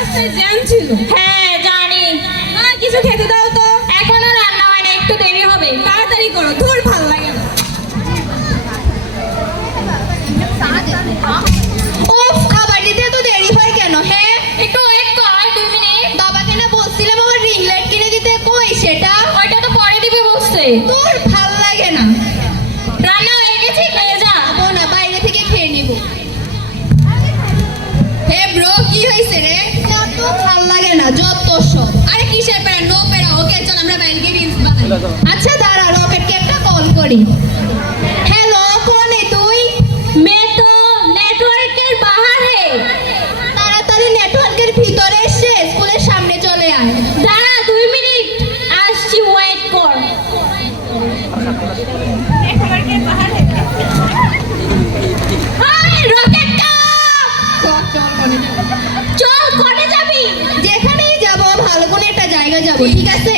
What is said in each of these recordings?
রাস্তায় জ্যাম ছিল। হ্যাঁ জানি। কিছু খেতে দাও তো। এখনো রান্না হয়নি, একটু দেরি হবে। তাড়াতাড়ি করো, ধুর ভালো লাগে না। উফ, খাবার দিতে এত দেরি হয় কেন? হ্যাঁ, একটু ওয়েট কর, 2 মিনিট। বাবাকে না বলছিলাম আমার রিং লাইট কিনে দিতে, কই সেটা? ওইটা তো পরে দিবে বলছে। তোর ভাল লাগে না। রান্না হয়ে গেছে, খেয়ে যা। খাবো না, বাইরে থেকে খেয়ে নিব। হে ব্রো, কি হয়েছে রে? তো ভাল লাগে না, যত সব। আরে কিসের প্যারা? নো প্যারা। ওকে চল আমরা বাইরে গিয়ে রিলস বানাই। আচ্ছা দাঁড়া, রকেটকে একটা কল করি। হ্যালো, কোনে তুই? मैं तो नेटवर्केर बाहर है। তাড়াতাড়ি নেটওয়ার্কের ভিতরে এসে স্কুলের সামনে চলে আয়। দাঁড়া 2 মিনিট, আসছি, ওয়েট কর। হাই রকেটটা, চল কোনে যাবি? যেখানেই যাব ভালো কোনো একটা জায়গায় যাব, ঠিক আছে?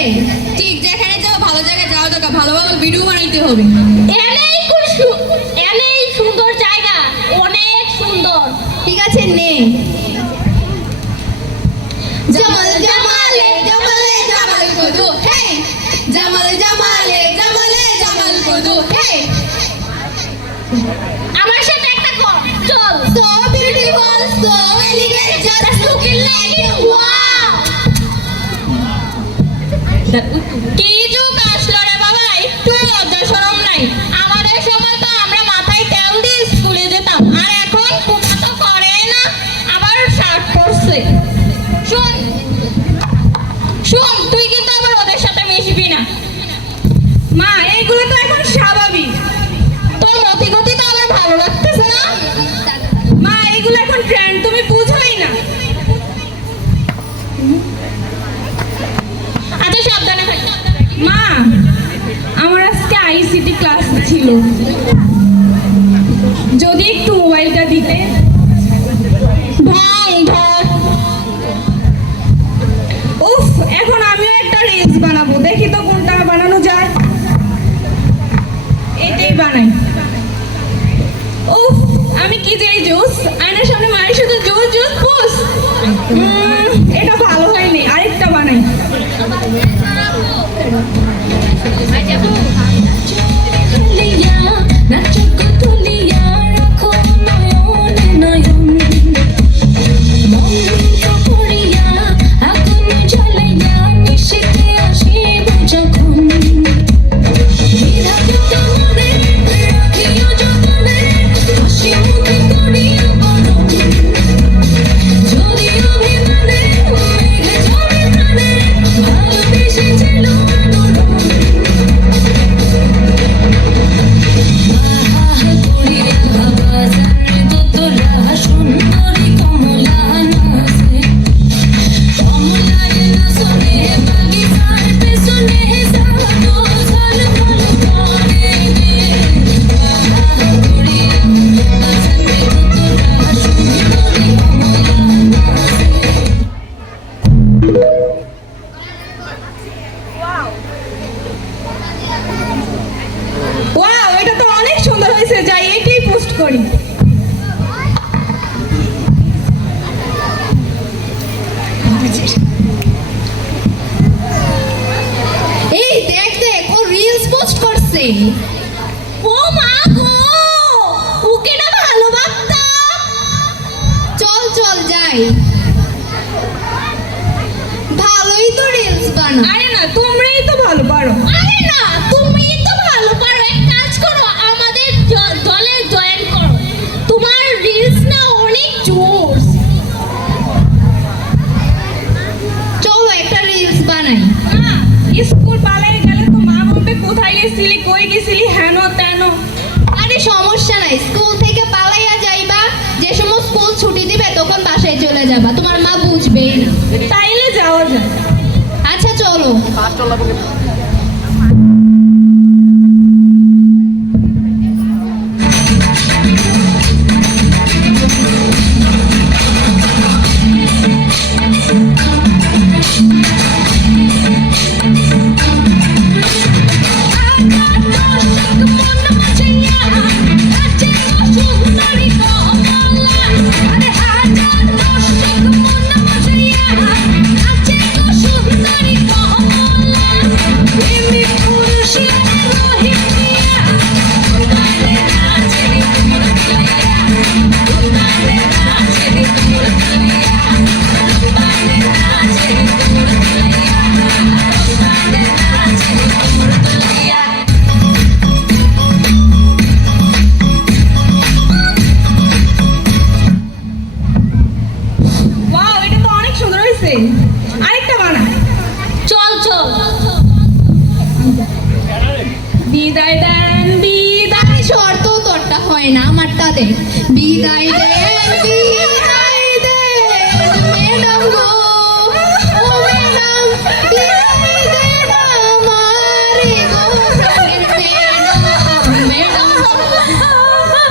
ঠিক, যেখানে যাও ভালো জায়গায় যাওয়া দরকার, ভালো ভালো ভিডিও বানাইতে হবে। এনেই সুন্দর জায়গা, অনেক সুন্দর। ঠিক আছে, নে। জামাল জামালে জামালে জামাল কদু হে, জামাল জামালে জামালে জামাল কদু হে। আমার সাথে একটা কর, চল। So beautiful, so elegant, just looking like you. Wow! কি যুগ আসলো রে বাবা, একটু লজ্জা শরম নাই। আমাদের সময় তো আমরা মাথায় তেল দিয়ে স্কুলে যেতাম, আর এখন পোকা তো করে না, আবার শার্ট পরছে। শোন শোন, তুই কিন্তু আবার ওদের সাথে মিশবি না। মা, এইগুলো তো এখন স্বাভাবিক। তোর মতি গতি তো আমার ভালো লাগতেছে না। মা, এইগুলো এখন ট্রেন্ড, তুমি বুঝোই না। আচ্ছা সাবধানে থাক। মা, আমার আজকে আইসিটি ক্লাস ছিল, যদি একটু মোবাইলটা দিতে। ঢং ধর। উফ, এখন আমিও একটা রিলস বানাবো, দেখি তো কোনটা বানানো যায়। এটাই বানাই। উফ, আমি কি যে জুস আয়নার সামনে মারি, শুধু জুস জুস পুস। এটা ভালো হয়নি, আরেকটা বানাই। ওয়াও, এটা তো অনেক সুন্দর হয়েছে, যাই এটাই পোস্ট করি। এই দেখ দেখ, ও রিলস পোস্ট করছে। ও মা গো, ওকে না ভালোবাসতাম। চল চল যাই। ভালোই তো রিলস বানা। আরে না, তোমরাই তো ভালো পারো। আরে না, তুমি তো ভালো পারো, এক কাজ করো, আমাদের দলে জয়েন করো, তোমার রিলস না অনেক জোর। চলো একটা রিলস বানাই। মা, স্কুল পালাই গেলে তো মা বলবে কোথায় গেছিলি, কই গেছিলি, হেন তেন। আরে সমস্যা নাই, স্কুল থেকে পালাইয়া যাইবা, যে সময় স্কুল ছুটি দিবে তখন বাসায় চলে যাবা, তোমার মা বুঝবেই না। তাইলে যাওয়া যায়। আচ্ছা চলো। Suন্দরী কমলা, আরে আজ দর্শক মন মজা হয়েছে, আরেকটা বানা। চল চল বিদায় দেন বিদায়। আরে শর্ত তোরটা হয় না, আমারটা দে। বিদায় দেন বিদায় দেন ম্যাডাম গো, ও ম্যাডাম বিদায় দেন আমারে গো প্রাণের ম্যাডাম, ম্যাডাম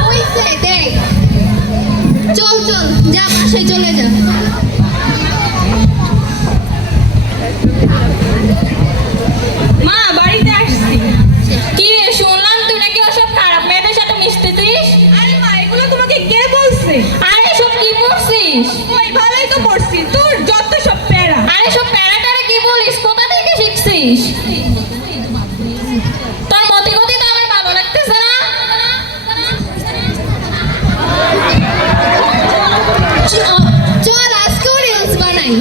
হইছে দেখ। চল চল যা বাসায় চলে যা। মা বাড়িতে আসছি। কি রে শুনলাম তুই নাকি ওসব খারাপ মেয়েদের সাথে মিশতেছিস? আরে মা এগুলো তোমাকে কে বলছে? আরে সব কি পড়ছিস? ওই ভালোই তো পড়ছি, তোর যত সব প্যারা। আরে সব প্যারাটারে কি বলিস? কোথা থেকে শিখছিস? তোর মতি গতি তো আমার ভালো লাগতেছে না। চল আজকেও রিলস বানাই।